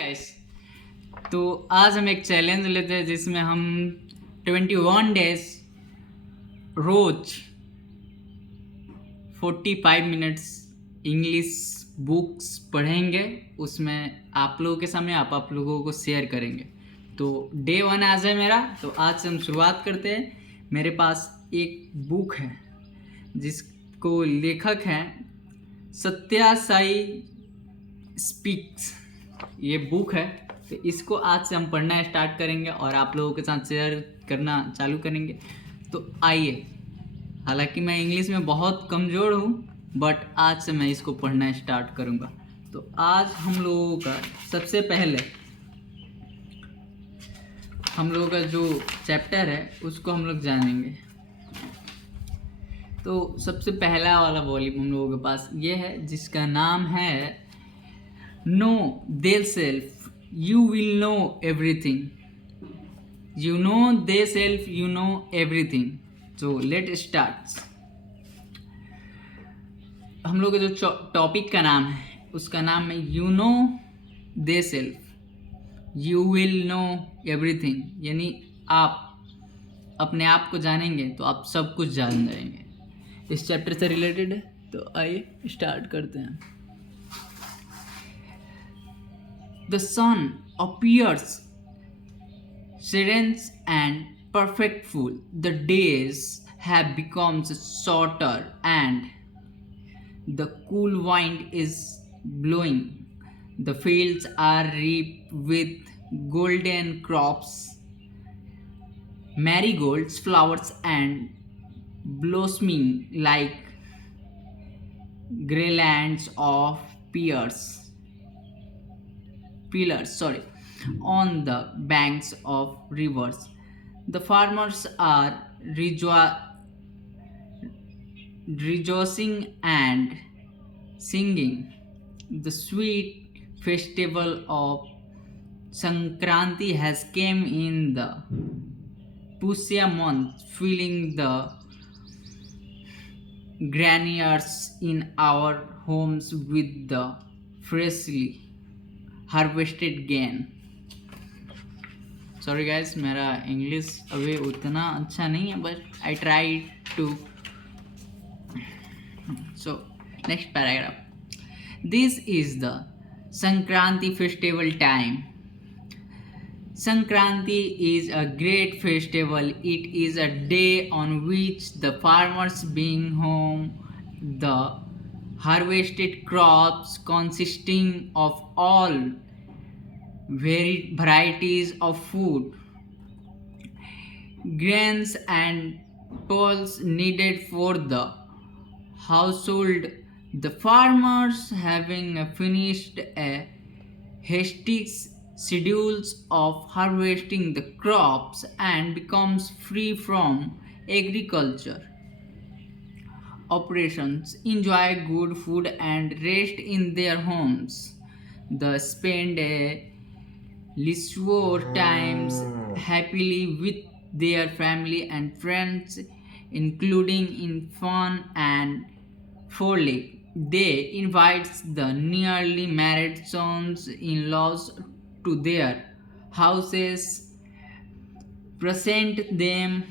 Guys, तो आज हम एक चैलेंज लेते हैं जिसमें हम 21 days rose 45 minutes English books पढ़ेंगे। उसमें आप लोगों के सामने आप लोगों को शेयर करेंगे। तो डे 1 आज है मेरा, तो आज से हम शुरुआत करते हैं। मेरे पास एक बुक है जिसको लेखक हैं सत्या साई स्पीक्स, ये बुक है। तो इसको आज से हम पढ़ना स्टार्ट करेंगे और आप लोगों के साथ शेयर करना चालू करेंगे। तो आइए, हालांकि मैं इंग्लिश में बहुत कमज़ोर हूँ, बट आज से मैं इसको पढ़ना स्टार्ट करूँगा। तो आज हम लोगों का सबसे पहले हम लोगों का जो चैप्टर है उसको हम लोग जानेंगे। तो सबसे पहला वाला वॉल्यूम हम लोगों के पास ये है जिसका नाम है know thyself you will know everything. You know they self, you know everything. So let's start. हम लोग का जो टॉपिक का नाम है उसका नाम है you know they self you will know everything, यानी आप अपने आप को जानेंगे तो आप सब कुछ जान जाएंगे। इस चैप्टर से रिलेटेड है, तो आइए स्टार्ट करते हैं। The sun appears serene and perfectful. The days have become shorter and the cool wind is blowing. The fields are reaped with golden crops, marigolds, flowers, and blossoming like garlands of pillars on the banks of rivers. The farmers are rejoicing and singing. The sweet festival of Sankranti has come in the Pusya month, filling the granaries in our homes with the freshly harvested grain. Sorry guys, मेरा English अभी उतना अच्छा नहीं है, but I try to. So next paragraph. This is the Sankranti festival time. Sankranti is a great festival. It is a day on which the farmers bring home the harvested crops consisting of all varied varieties of food, grains and tools needed for the household. The farmers, having finished a hasty schedules of harvesting the crops and becomes free from agriculture operations, enjoy good food and rest in their homes. They spend a leisure times happily with their family and friends, including in fun and frolic. They invite the nearly married sons-in-laws to their houses, present them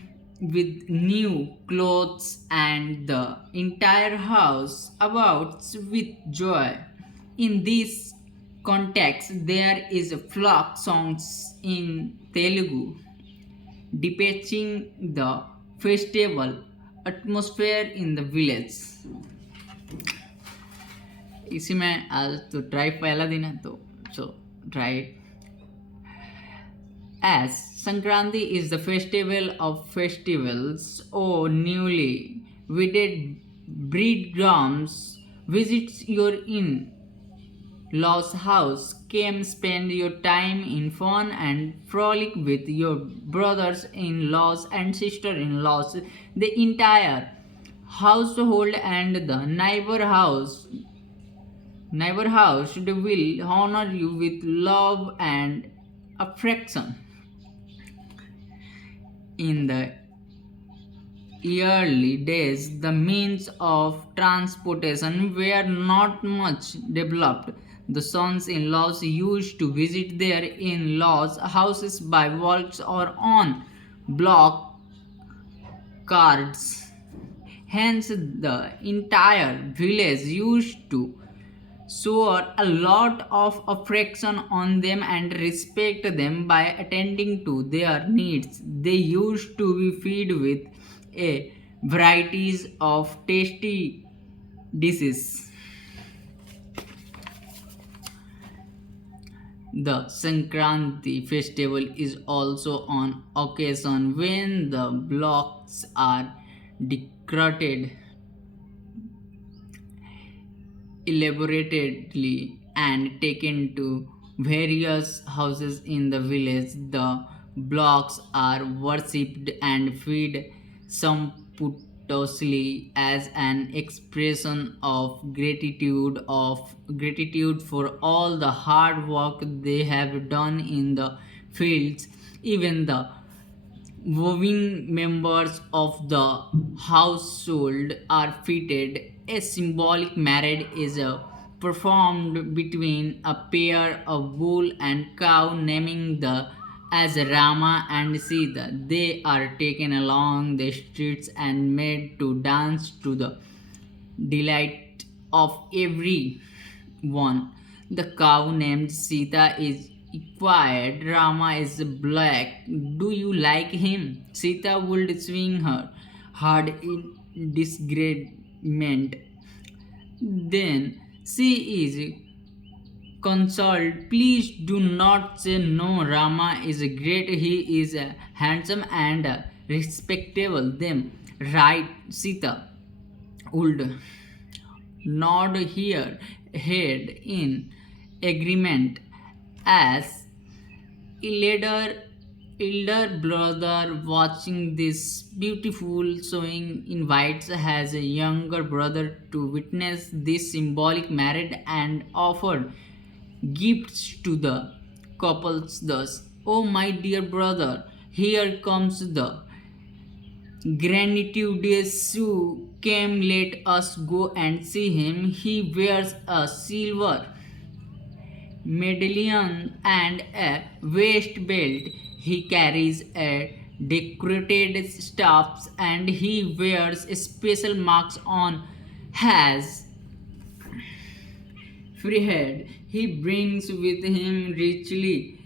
with new clothes, and the entire house abouts with joy. In this context, there is a folk songs in Telugu depicting the festival atmosphere in the village. इसी में आज तो try पहला दिन है, तो try it. As Sankranti is the festival of festivals, O newly wedded bridegrooms, visits your in-laws' house, come spend your time in fun and frolic with your brothers-in-laws and sister-in-laws. The entire household and the neighbor house will honor you with love and affection. In the early days, the means of transportation were not much developed. The sons-in-laws used to visit their in-laws' houses by walks or on block carts. Hence, the entire village used to shower a lot of affection on them and respect them by attending to their needs. They used to be fed with a varieties of tasty dishes. The Sankranti festival is also an occasion when the blocks are decorated elaborately and taken to various houses in the village. The blocks are worshipped and fed sumptuously as an expression of gratitude for all the hard work they have done in the fields. Even the Woving members of the household are fitted. A symbolic marriage is performed between a pair of bull and cow, naming the as Rama and Sita. They are taken along the streets and made to dance to the delight of every one. The cow named Sita is quiet. Rama is black. Do you like him? Sita would swing her head in disagreement. Then she is consoled. Please do not say no. Rama is great. He is handsome and respectable. Them right, Sita would nod her head in agreement as elder elder brother watching this beautiful showing invites his younger brother to witness this symbolic marriage and offered gifts to the couples thus. Oh my dear brother, here comes the gratitude Sue came, let us go and see him. He wears a silver medallion and a waist belt. He carries a decorated staff and he wears special marks on his forehead. He brings with him richly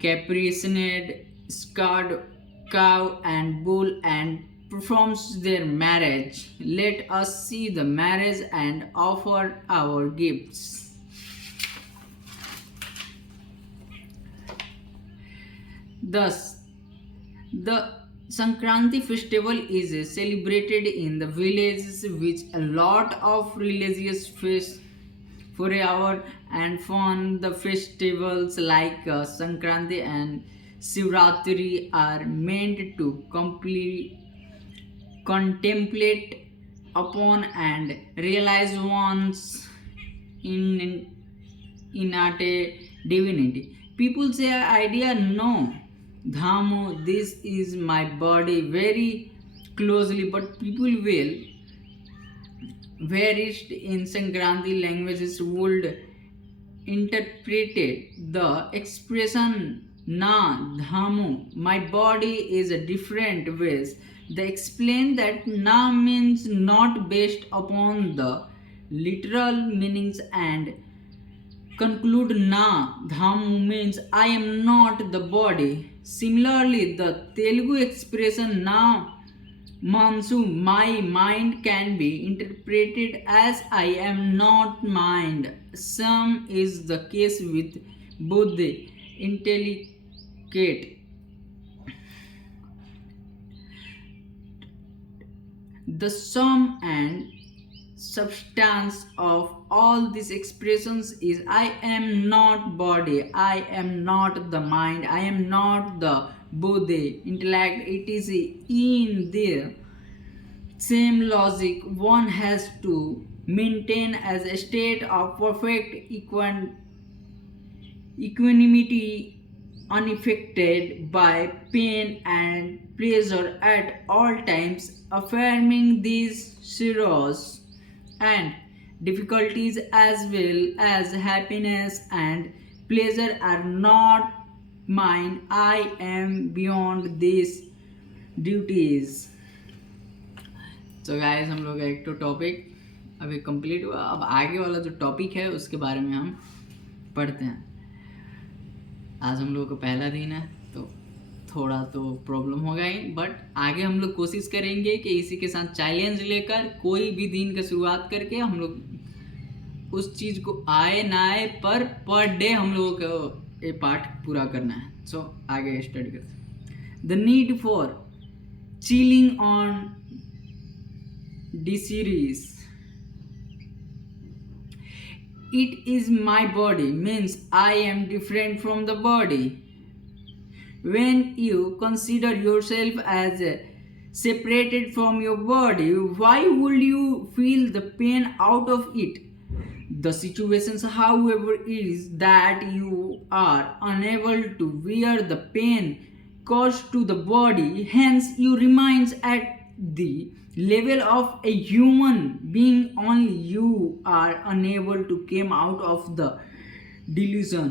caparisoned scarred cow and bull and performs their marriage. Let us see the marriage and offer our gifts. Thus, the Sankranti festival is celebrated in the villages with a lot of religious feast for hour and fun. The festivals like Sankranti and Shivratri are meant to contemplate upon and realize one's in innate divinity. People say idea no. Dhamo, this is my body very closely, but people will versed in Sankranti languages would interpret the expression na dhamu, my body is a different ways. They explain that na means not based upon the literal meanings and conclude na dhamu means I am not the body. Similarly, the Telugu expression na Mansu, my mind can be interpreted as I am not mind. Some is the case with both the intelligent. The sum and substance of all these expressions is I am not body, I am not the mind, I am not the Buddha intellect. It is in the same logic one has to maintain as a state of perfect equanimity unaffected by pain and pleasure at all times, affirming these zeros and difficulties as well as happiness and pleasure are not mine. I am beyond these duties. तो guys हम लोग एक तो topic अभी complete हुआ. अब आगे वाला जो टॉपिक है उसके बारे में हम पढ़ते हैं. आज हम लोग का पहला दिन है तो थोड़ा तो प्रॉब्लम होगा ही, बट आगे हम लोग कोशिश करेंगे कि इसी के साथ चैलेंज लेकर कोई भी दिन का शुरुआत करके हम लोग उस चीज़ को आए ना आए पर डे हम लोगों को ये पार्ट पूरा करना है. सो आगे स्टडी करते हैं. The need for chilling on D series. It is my body means I am different from the body. When you consider yourself as separated from your body, why would you feel the pain out of it? The situations, however, is that you are unable to bear the pain caused to the body, hence you remains at the level of a human being. Only you are unable to come out of the delusion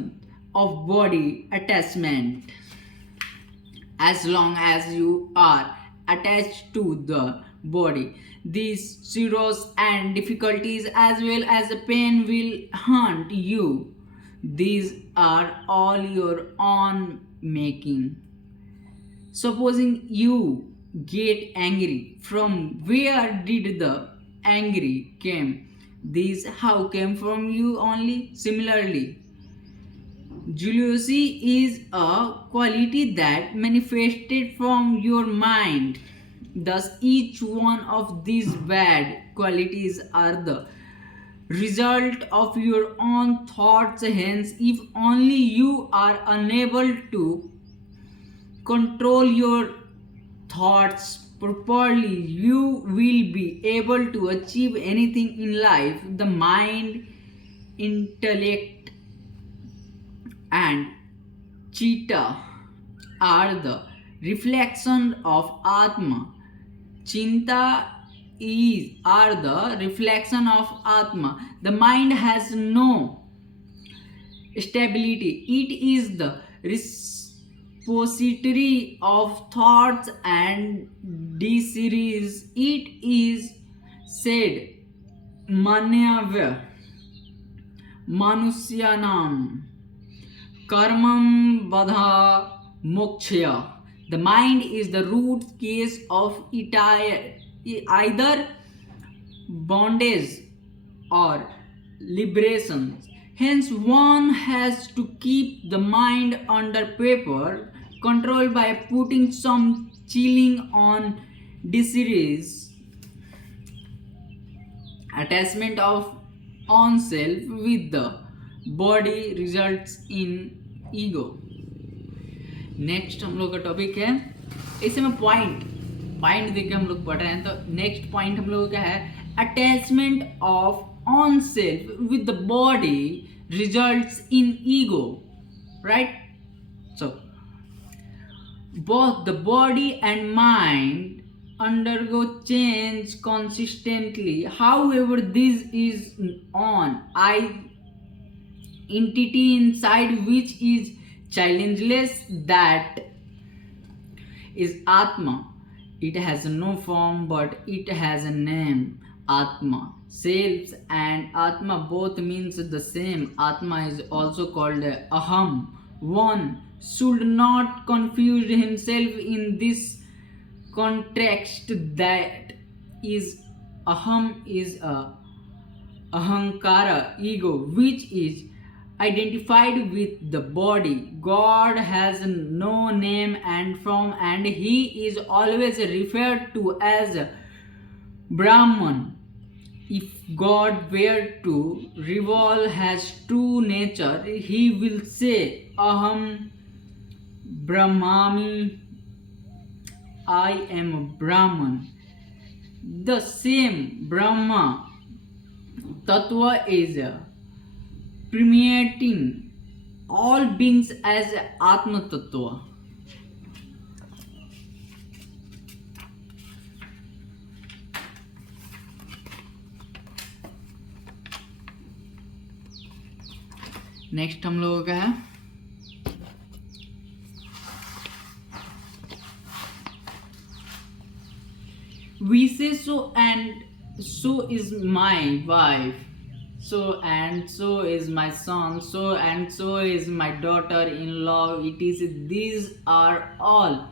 of body attachment. As long as you are attached to the body, these sorrows and difficulties as well as the pain will haunt you. These are all your own making. Supposing you get angry, from where did the angry came? These how came from you only. Similarly, jealousy is a quality that manifested from your mind. Thus each one of these bad qualities are the result of your own thoughts. Hence, if only you are unable to control your thoughts properly, you will be able to achieve anything in life. The mind, intellect and chitta are the reflection of Atma. Chinta are the reflection of Atma. The mind has no stability. It is the repository of thoughts and desires. It is said, Manyav Manusyanam Karmam Badha Mokshya. The mind is the root cause of either bondage or liberation. Hence, one has to keep the mind under paper control by putting some chilling on desires. Attachment of oneself with the body results in ego. Next हम लोग का topic है, इसे मैं point देके हम लोग पढ़ रहे हैं. तो नेक्स्ट पॉइंट हम लोगों का है attachment of on self with the body results in ego. Right. So both the body and mind undergo change consistently. However, this is on entity inside which is changeless, that is Atma. It has no form but it has a name, Atma. Self and Atma both means the same. Atma is also called Aham. One should not confuse himself in this context. That is, Aham is a Ahankara, ego, which is identified with the body. God has no name and form, and he is always referred to as Brahman. If God were to reveal his true nature, he will say, Aham Brahmami, I am a Brahman. The same Brahma Tattva is permeating all beings as Atma Tattva. Next हम लोगों का है we say so and so is my wife, so and so is my son, so and so is my daughter-in-law. It is these are all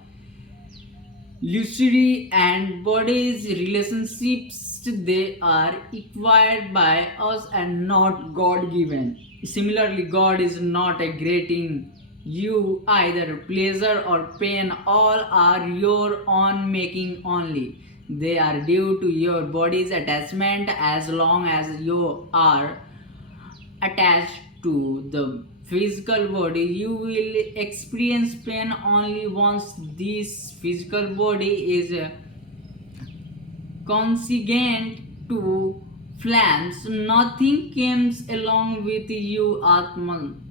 illusory and bodies relationships. They are acquired by us and not God given. Similarly, God is not a greeting you either pleasure or pain, all are your own making only. They are due to your body's attachment. As long as you are attached to the physical body, you will experience pain only once this physical body is consequent to flames. Nothing comes along with you, Atman.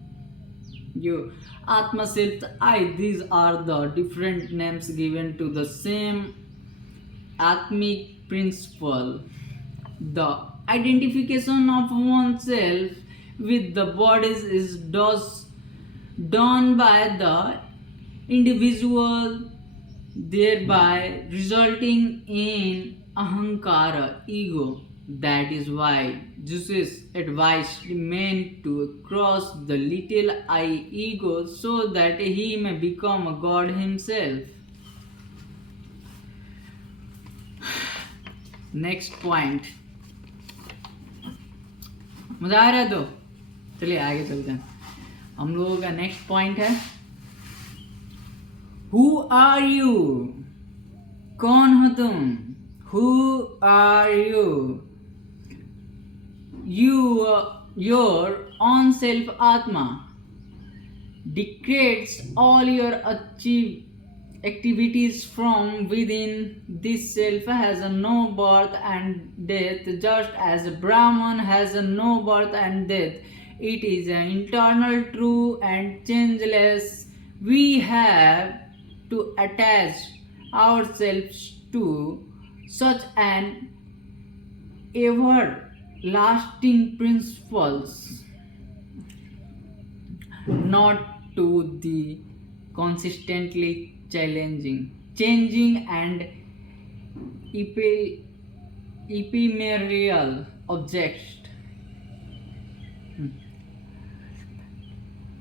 You, Atma, Self, I. These are the different names given to the same Atmic principle. The identification of oneself with the bodies is done by the individual, thereby resulting in ahankara, ego. That is why Jesus advised men to cross the little I ego so that he may become a God himself. Next point, मजा आ रहा है तो चलिए आगे चलते हैं। हम लोगों का नेक्स्ट पॉइंट है हु आर यू, कौन हो तुम। Who are you, you your own self atma dictates all your activities from within. This self has a no birth and death, just as a Brahman has a no birth and death. It is an internal, true and changeless. We have to attach ourselves to such an everlasting principles, not to the consistently changing and ephemeral objects.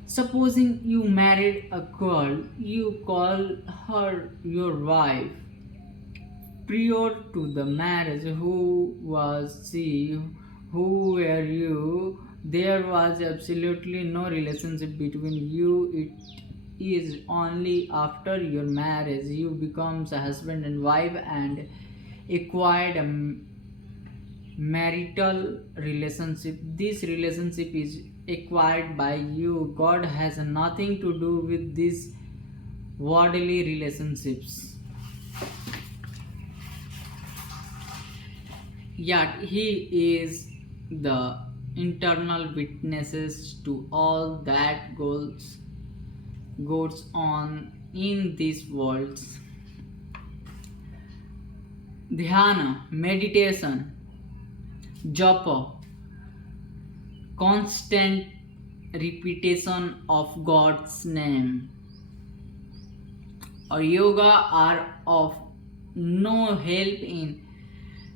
Supposing you married a girl, you call her your wife. Prior to the marriage, who was she? Who were you? There was absolutely no relationship between you. It is only after your marriage you become a husband and wife and acquired a marital relationship. This relationship is acquired by you. God has nothing to do with these worldly relationships. Yet he is the internal witnesses to all that goes on in this world. Dhyana, meditation, japa, constant repetition of God's name, or yoga are of no help in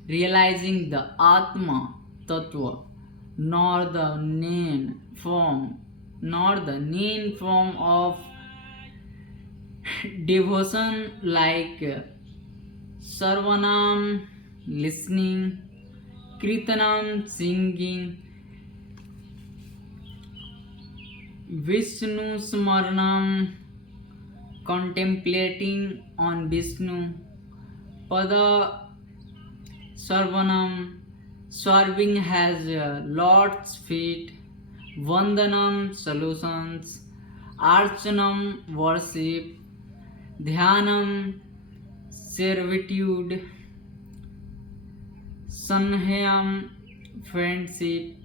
realizing the Atma Tattva, nor the main form of devotion like Sarvanam, listening, Kirtanam, singing, Vishnu Smaranam, contemplating on Vishnu, Pada Sarvanam, serving has Lord's feet, Vandanam, solutions, Archanam, worship, Dhyanam, servitude, Sanhayam, friendship,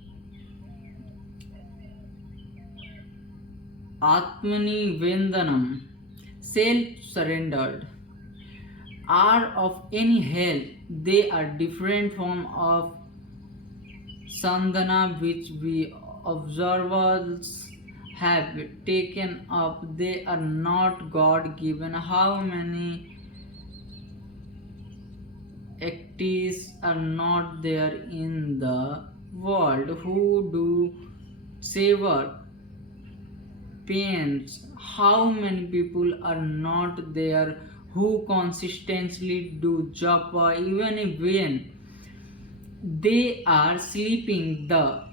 Atmani Vendanam, self-surrendered, are of any help. They are different form of sandhana which we observers have taken up, they are not God given. How many actors are not there in the world who do savor pains? How many people are not there who consistently do japa even when they are sleeping? The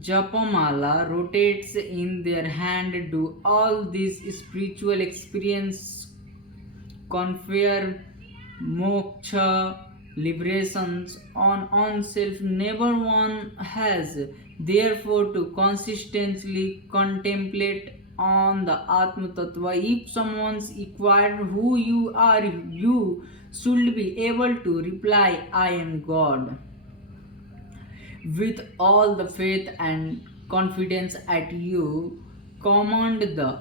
japamala rotates in their hand. Do all these spiritual experience confer moksha, liberations on oneself? Never one has. Therefore, to consistently contemplate on the Atma Tattva, if someone's inquired who you are, you should be able to reply, I am God, with all the faith and confidence at you. Command the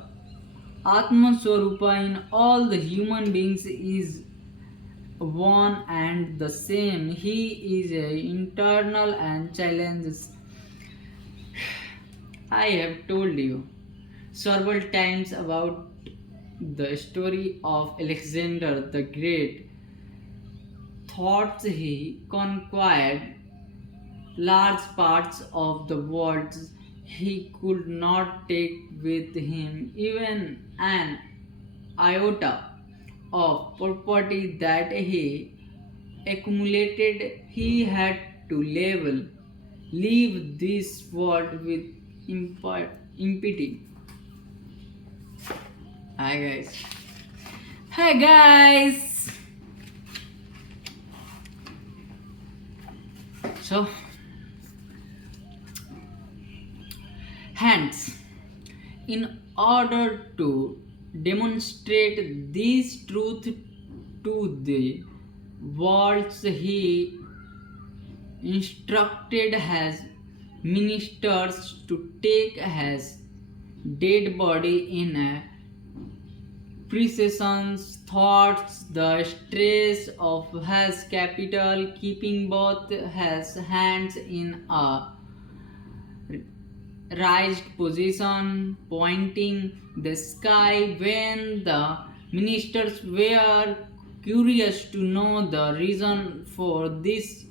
Atma Swarupa in all the human beings is one and the same. He is internal and challenges. I have told you several times about the story of Alexander the Great. Thoughts he conquered large parts of the world. He could not take with him even an iota of property that he accumulated. He had to leave this world with impunity. Hi guys. Hi guys. So, hence, in order to demonstrate this truth to the world, he instructed his ministers to take his dead body in a precautions thoughts the stress of his capital, keeping both his hands in a raised position, pointing the sky. When the ministers were curious to know the reason for this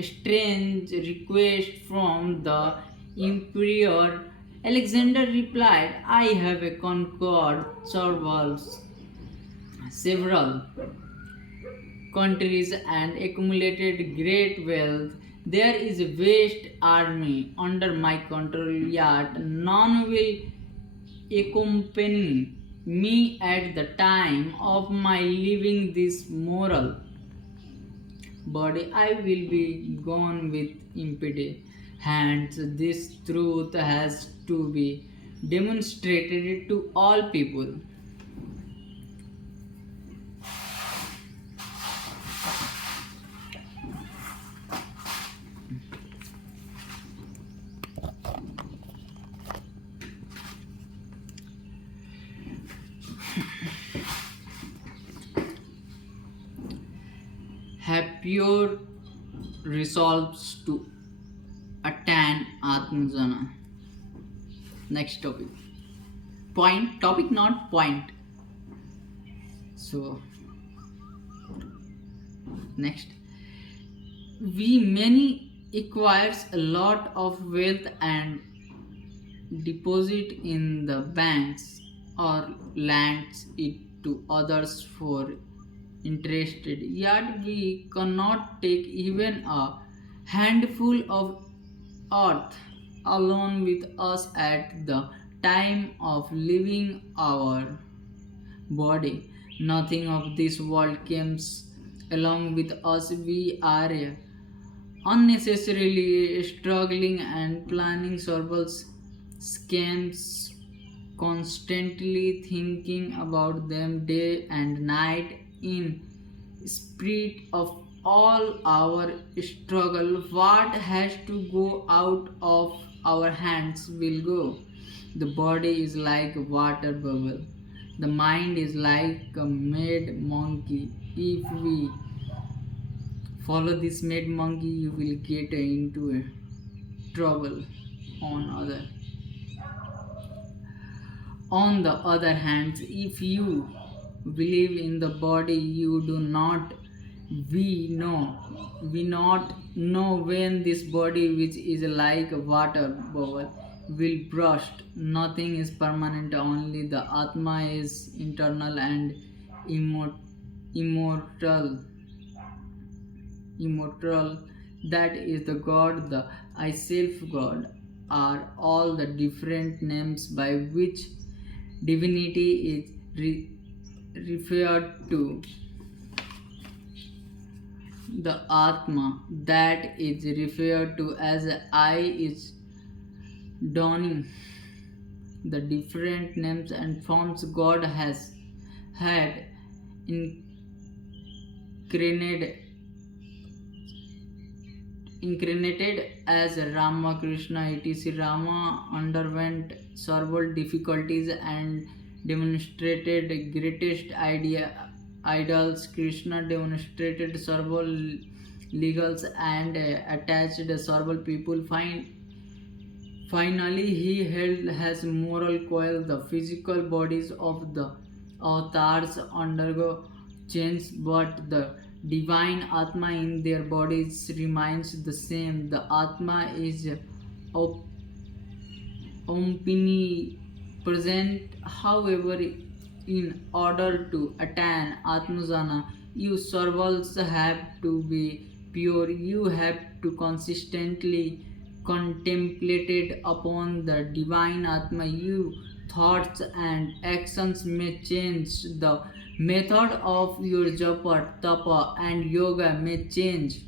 strange request from the emperor, Alexander replied, I have conquered several countries and accumulated great wealth. There is a vast army under my control, yet none will accompany me at the time of my leaving this moral body. I will be gone with impunity. Hence, this truth has to be demonstrated to all people. Have pure resolves to attain Atmajana. Next topic. Point, topic not point. So, next. We many acquires a lot of wealth and deposit in the banks or lends it to others for interested, yet we cannot take even a handful of earth alone with us at the time of leaving our body. Nothing of this world comes along with us. We are unnecessarily struggling and planning several scams, constantly thinking about them day and night in spite of all our struggle. What has to go out of our hands will go. The body is like a water bubble. The mind is like a mad monkey. If we follow this mad monkey, you will get into a trouble on other. On the other hand, if you believe in the body, you do not. We not know when this body, which is like a water bubble, will burst. Nothing is permanent. Only the Atma is internal and immortal. Immortal. That is the God. The I self God are all the different names by which divinity is referred to. The Atma, that is referred to as I, is dawning. The different names and forms God has had incarnated incarnated as Rama, Krishna, etc. Rama underwent several difficulties and demonstrated greatest idols. Krishna demonstrated several legals and attached several people. Finally, he held his moral coil. The physical bodies of the avatars undergo change, but the divine Atma in their bodies remains the same. The Atma is op- omnipresent. However, in order to attain Atmajnana, you souls have to be pure. You have to consistently contemplate upon the divine Atma. Your thoughts and actions may change. The method of your japa, tapa, and yoga may change,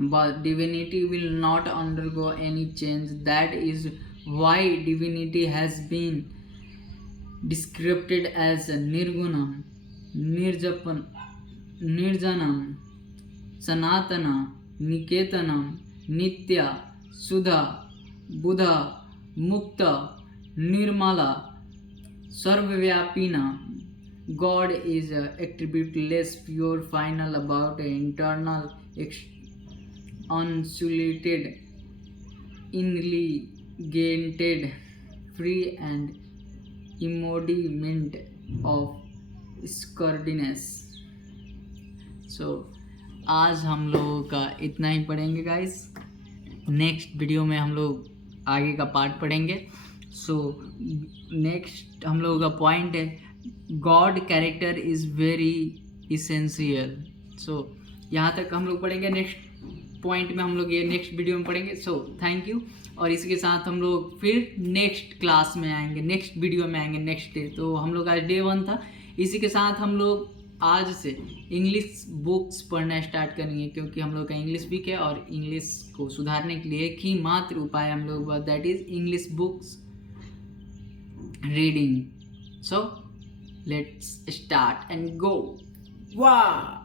but divinity will not undergo any change. That is why divinity has been described as nirgunam, nirjapan, nirjanam, sanatana, niketanam, nitya, sudha, buddha, mukta, nirmala, sarvvyapina. God is attributeless, pure, final, about internal, unsullied, irrelegated, free, and embodiment of स्कर्डीनेस. सो आज हम लोगों का इतना ही पढ़ेंगे guys. Next video में हम लोग आगे का पार्ट पढ़ेंगे. सो नेक्स्ट हम लोगों का पॉइंट है God character is very essential. So यहाँ तक हम लोग पढ़ेंगे. नेक्स्ट पॉइंट में हम लोग ये नेक्स्ट वीडियो में पढ़ेंगे. So thank you. और इसके साथ हम लोग फिर नेक्स्ट क्लास में आएंगे, नेक्स्ट वीडियो में आएंगे नेक्स्ट डे. तो हम लोग आज डे 1 था. इसी के साथ हम लोग आज से इंग्लिश बुक्स पढ़ना स्टार्ट करेंगे, क्योंकि हम लोग का इंग्लिश वीक है और इंग्लिश को सुधारने के लिए एक ही मात्र उपाय हम लोग, that is English books reading. So let's start and go. वाह